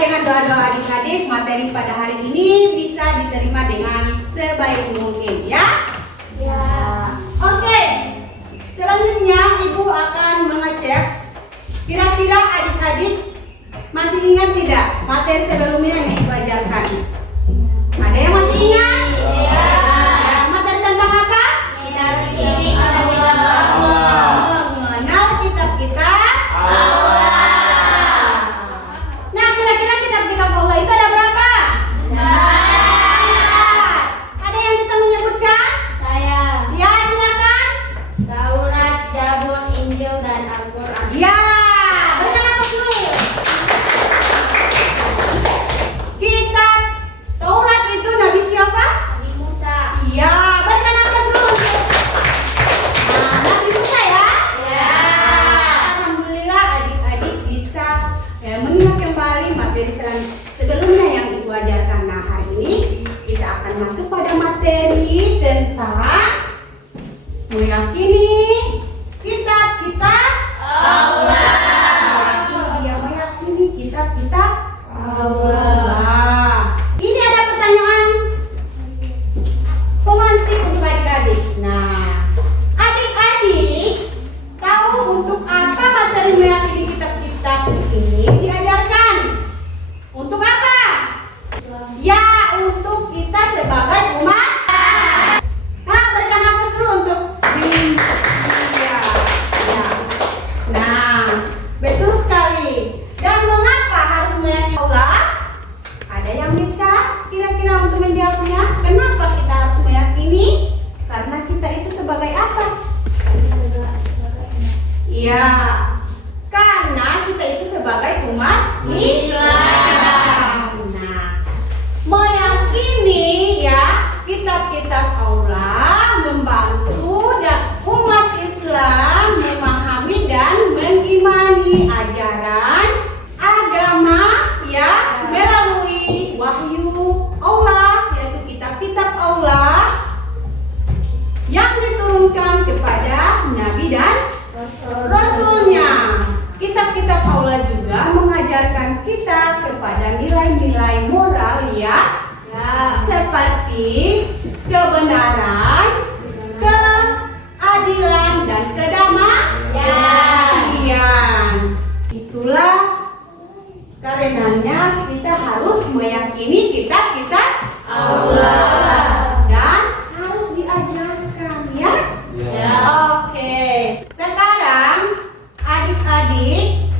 dengan doa-doa adik-adik, materi pada hari ini bisa diterima dengan sebaik mungkin ya. Ya. Oke. Selanjutnya Ibu akan mengecek kira-kira adik-adik masih ingat tidak materi sebelumnya yang Ibu ajarkan? Ada yang masih ingat? Ya. Ya, materi tentang apa? Mengenal kitab-kitab Aula. Nah, kira-kira kitab-kitab Aula itu ada berapa? Ada yang bisa menyebutkan? Saya. Ya, silakan. Taurat, Zabur, Injil, dan Al-Quran. Ya, berikan nafas dulu. Kitab Taurat itu Nabi siapa? Nabi Musa. Iya, berikan nafas dulu. Nah, Nabi Musa ya? Ya. Alhamdulillah adik-adik bisa mengingat kembali materi sebelumnya yang Ibu ajarkan. Nah, hari ini kita akan masuk pada materi tentang meyakini kitab-kitab Aula. Dia meyakini kitab-kitab Aula. Nah, ini ada pertanyaan pemantik untuk adik-adik. Nah, adik-adik tahu untuk apa materi meyakini kitab-kitab ini diajarkan? Untuk apa? Ya, untuk kita sebagai umat. Nah, berikan nafas dulu untuk iya. Ya. Nah, betul sekali. Dan mengapa harus meyakini Allah? Ada yang bisa kira-kira untuk menjawabnya? Kenapa kita harus meyakini? Karena kita itu sebagai apa? Iya, karena kita itu sebagai umat Islam. Nah, meyakini ya kitab-kitab Allah membantu dan umat Islam memahami dan mengimani ajaran agama ya melalui wahyu Allah, yaitu kitab-kitab Allah yang diturunkan kepada Nabi dan Rasulnya. Kitab-kitab Allah juga mengajarkan kita kepada nilai-nilai moral ya, seperti kebenaran, keadilan, dan kedamaian. Itulah karenanya kita harus meyakini kitab-kitab Allah dan harus diajarkan ya. Oke, sekarang adik-adik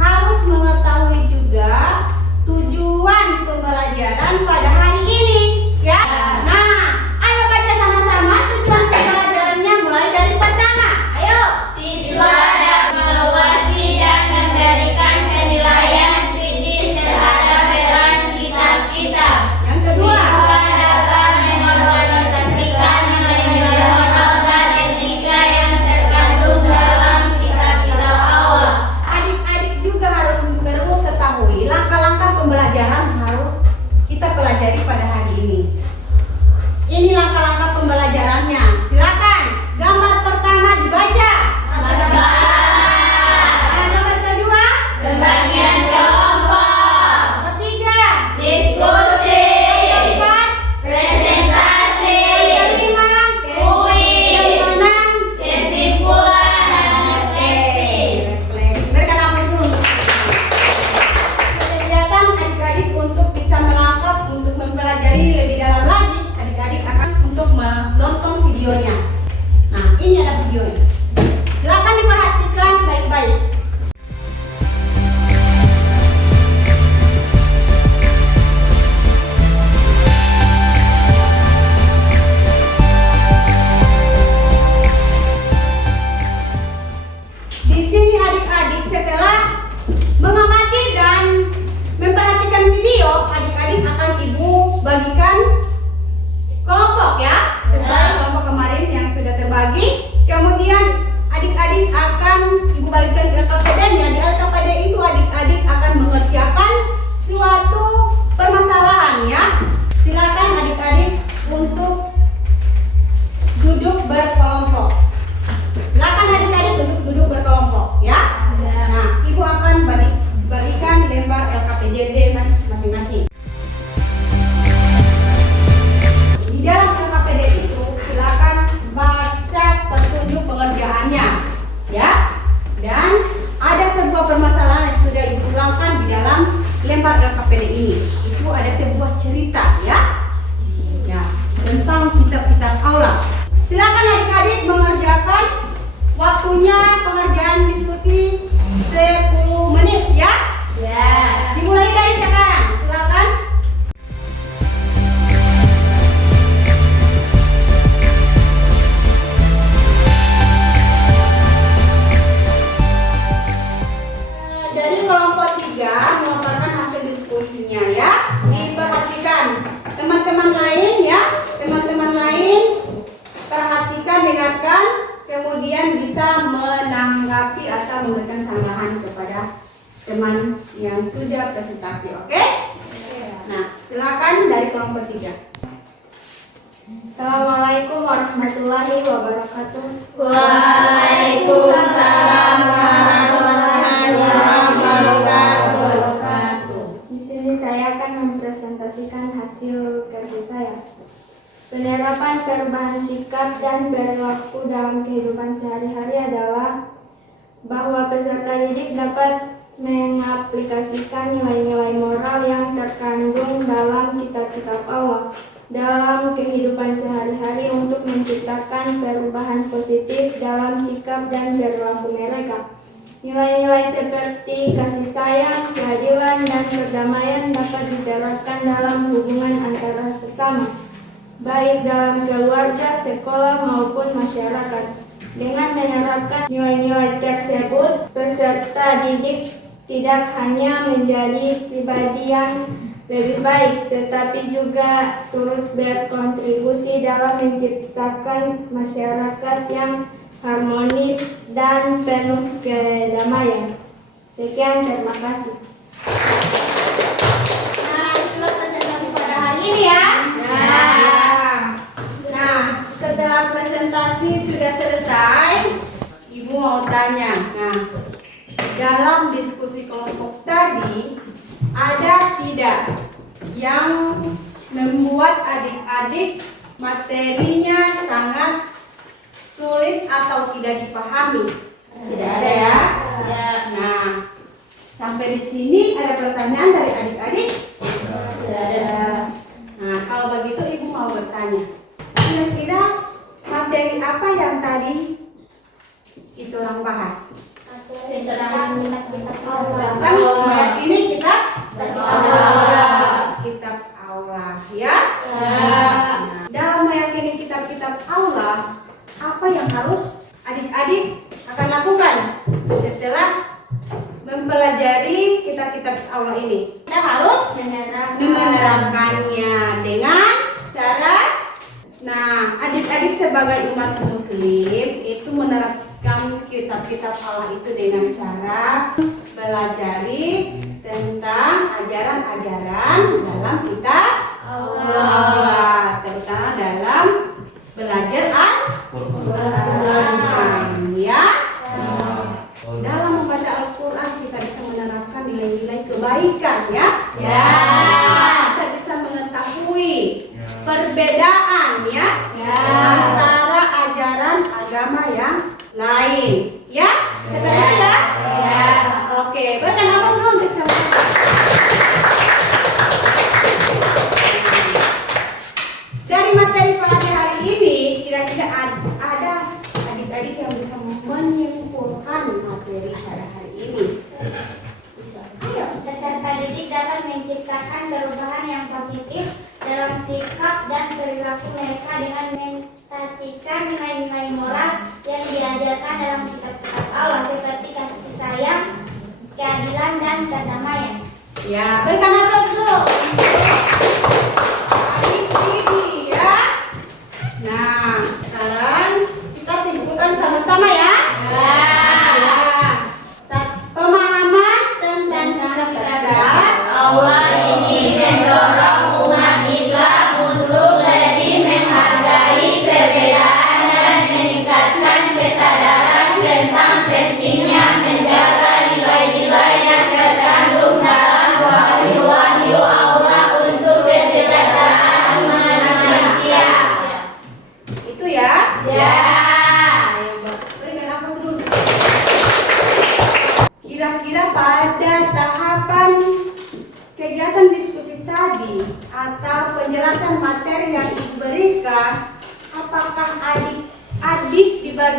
harus mengetahui juga tujuan pembelajaran pada hari ini ya. Nah, ayo baca sama-sama tujuan pembelajarannya mulai dari pertama. Ayo. Siswa dapat mengawasi dan memberikan penilaian kritis terhadap peran kitab-kitab. Yang kedua. Siswa dapat mengorganisasikan nilai-nilai moral dan etika yang terkandung dalam kitab-kitab Allah. Adik-adik juga harus perlu ketahui langkah-langkah pembelajaran harus kita pelajari pada hari ini. Ini langkah-langkah pembelajarannya. Silakan. Gambar pertama dibaca. Nah, gambar kedua. Pembagian kelompok, Ketiga. diskusi, Keempat. presentasi, Kelima. kuis, Keenam. kesimpulan, dan refleksi. Refleksi. Berikan nafas dulu. Kegiatan adik-adik untuk bisa menangkap untuk mempelajari lebih dalam lagi. Adik-adik akan untuk menonton videonya. Nah, ini ada videonya. Silakan diperhatikan baik-baik. Di sini adik-adik setelah mengamati dan memperhatikan video, adik-adik akan Ibu bagikan kelompok ya, sesuai kelompok kemarin yang sudah terbagi. Kemudian adik-adik akan Ibu bagikan LKPD-nya. Di LKPD itu adik-adik akan mengerjakan suatu permasalahan ya. Silakan adik-adik untuk duduk berkelompok. Silakan adik-adik untuk duduk berkelompok ya. Nah, Ibu akan bagikan lembar LKPD. permasalahan yang sudah Ibu ungkapkan di dalam lembar LKPD ini. Itu ada sebuah cerita ya. Ya, tentang kitab-kitab aula. Silakan adik-adik mengerjakan waktunya pengerjaan diskusi 10 menit ya. Ya. Dimulai dari sekarang. Silakan. Dari kelompok 3 memaparkan hasil diskusinya ya. Diperhatikan teman-teman lain ya. Teman-teman lain perhatikan, dengarkan, kemudian bisa menanggapi atau memberikan sanggahan kepada teman yang sudah presentasi, oke? Nah, silakan dari kelompok 3. Assalamualaikum warahmatullahi wabarakatuh. Waalaikumsalam warahmatullahi wabarakatuh. Di sini saya akan mempresentasikan hasil kerja saya. Penerapan perubahan sikap dan perilaku dalam kehidupan sehari-hari adalah bahwa peserta didik dapat mengaplikasikan nilai-nilai moral yang terkandung dalam kitab-kitab Allah dalam kehidupan sehari-hari untuk menciptakan perubahan positif dalam sikap dan perilaku mereka. Nilai-nilai seperti kasih sayang, keadilan, dan perdamaian dapat diterapkan dalam hubungan antara sesama, baik dalam keluarga, sekolah, maupun masyarakat. Dengan menerapkan nilai-nilai tersebut, peserta didik tidak hanya menjadi pribadi yang lebih baik, tetapi juga turut berkontribusi dalam menciptakan masyarakat yang harmonis dan penuh kedamaian. Sekian, terima kasih. Nah, itulah presentasi pada hari ini ya. Nah, setelah presentasi sudah selesai, Ibu mau tanya. Nah, dalam diskusi kelompok tadi, ada tidak yang membuat adik-adik materinya sangat sulit atau tidak dipahami? Tidak ada ya? Ya. Nah, sampai di sini ada pertanyaan dari adik-adik? Tidak ada. Nah, kalau begitu Ibu mau bertanya. Kira-kira materi apa yang tadi itu orang bahas? Tentang kitab Allah. Kan ini kitab Allah. kitab Allah ya. Ya. Dalam meyakini kitab-kitab Allah, apa yang harus adik-adik akan lakukan setelah mempelajari kitab-kitab Allah ini? Kita harus menerapkannya dengan cara, nah, adik-adik sebagai umat muslim itu menerapkan kitab-kitab Allah itu dengan cara belajari tentang ajaran-ajaran dalam kitab Allah, terutama dalam belajar Al-Quran ya. Dalam membaca Al-Quran kita bisa menerapkan nilai-nilai kebaikan ya. Ya. Kita bisa mengetahui perbedaan ya, antara ajaran agama yang lain ya. Seperti itu ya. Ya. Oke, berikan aplaus dulu untuk sama-sama. Dari materi pada hari ini, kira-kira ada adik-adik yang bisa menyimpulkan materi pada hari ini. Ayo. Peserta didik dapat menciptakan perubahan yang positif dalam sikap dan perilaku mereka dengan mentasikan nilai-nilai moral yang diajarkan dalam kitab-kitab Allah seperti kasih sayang, keadilan, dan perdamaian. Ya, berikan aplaus dulu. Adik-adik ya. Nah, sekarang kita simpulkan sama-sama ya. Ya. Pemahaman tentang kitab-kitab Allah ini mendorong umat Islam untuk lebih menghargai perbedaan dan meningkatkan kesadaran tentang pentingnya menjaga nilai-nilai yang terkandung dalam wahyu-wahyu Allah untuk kesehatan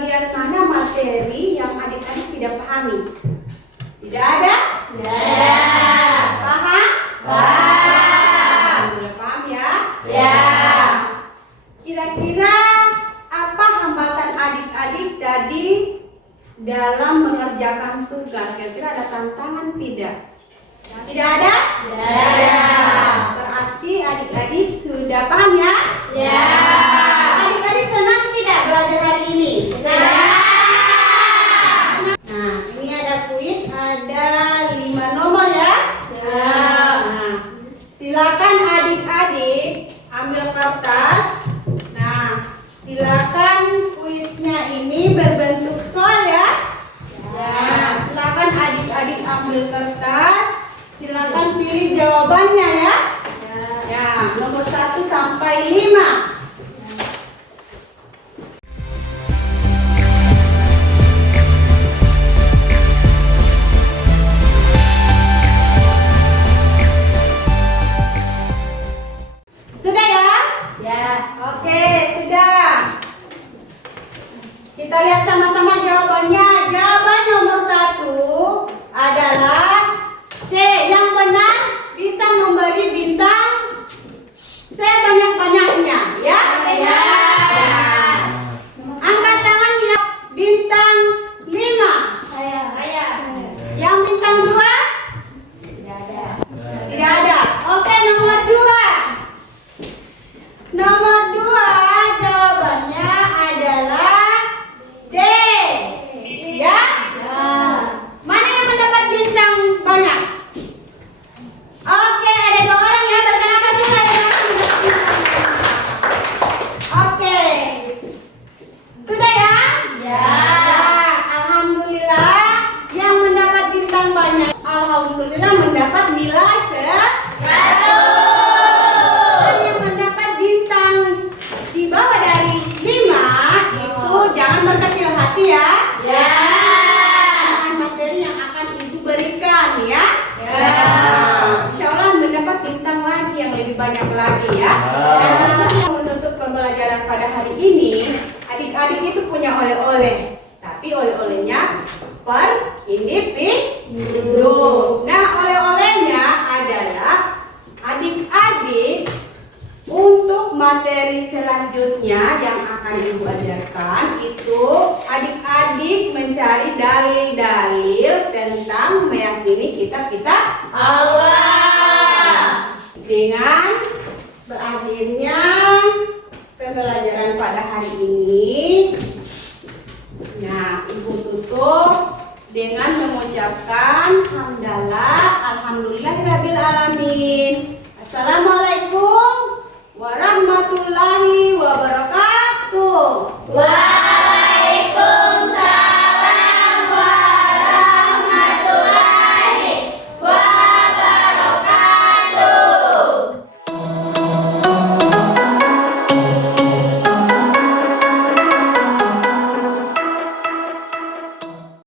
bagian mana materi yang adik-adik tidak pahami? Tidak ada? Tidak ada. Paham? Paham. Sudah paham ya? Ya. Kira-kira apa hambatan adik-adik tadi dalam mengerjakan tugas? Kira-kira ada tantangan tidak? Tidak ada? Tidak ada. Berarti adik-adik sudah paham ya? Ya. Adik-adik senang tidak belajar hari ini? Tidak. Nah, ini ada kuis, ada 5 nomor ya? Ya. Nah, silakan adik-adik ambil kertas. Nah, silakan kuisnya ini berbentuk soal ya. Nah, silakan adik-adik ambil kertas. Silakan pilih jawabannya ya. Ya, nomor 1 sampai 5. Sudah ya? Ya. Oke, sudah. Kita lihat sama-sama jawabannya. Jawaban nomor 1 adalah C. Yang benar bisa memberi bintang sebanyak-banyaknya, ya? Ya. Angkat tangan ya. Bintang 5. Saya. Yang bintang 2? Tidak ada. Tidak ada. Oke, nomor 2. Nomor 2 jawabannya adalah D. Ya? Mana yang mendapat bintang banyak? Oke, ada 2 orang ya. Berkenalkan dulu ada 2 orang. Oke. Sudah ya? Ya. Alhamdulillah yang mendapat bintang banyak. Alhamdulillah mendapat nilai 100. Dan yang mendapat bintang di bawah dari 5 itu jangan berkecil hati ya. Ya. Dengan materi yang akan ibu berikan ya. Ya. Insya Allah mendapat bintang lagi yang lebih banyak lagi ya. Dan tentunya menutup pembelajaran pada hari ini, adik-adik itu punya oleh-oleh. Tapi oleh-olehnya per individu. Nah, oleh-olehnya adalah adik-adik untuk materi selanjutnya yang akan ibu ajarkan itu adik-adik mencari dalil-dalil tentang meyakini kitab-kitab Allah. dengan berakhirnya pembelajaran pada hari ini. Nah, ibu tutup dengan mengucapkan hamdalah alhamdulillahirabbil alamin. Assalamualaikum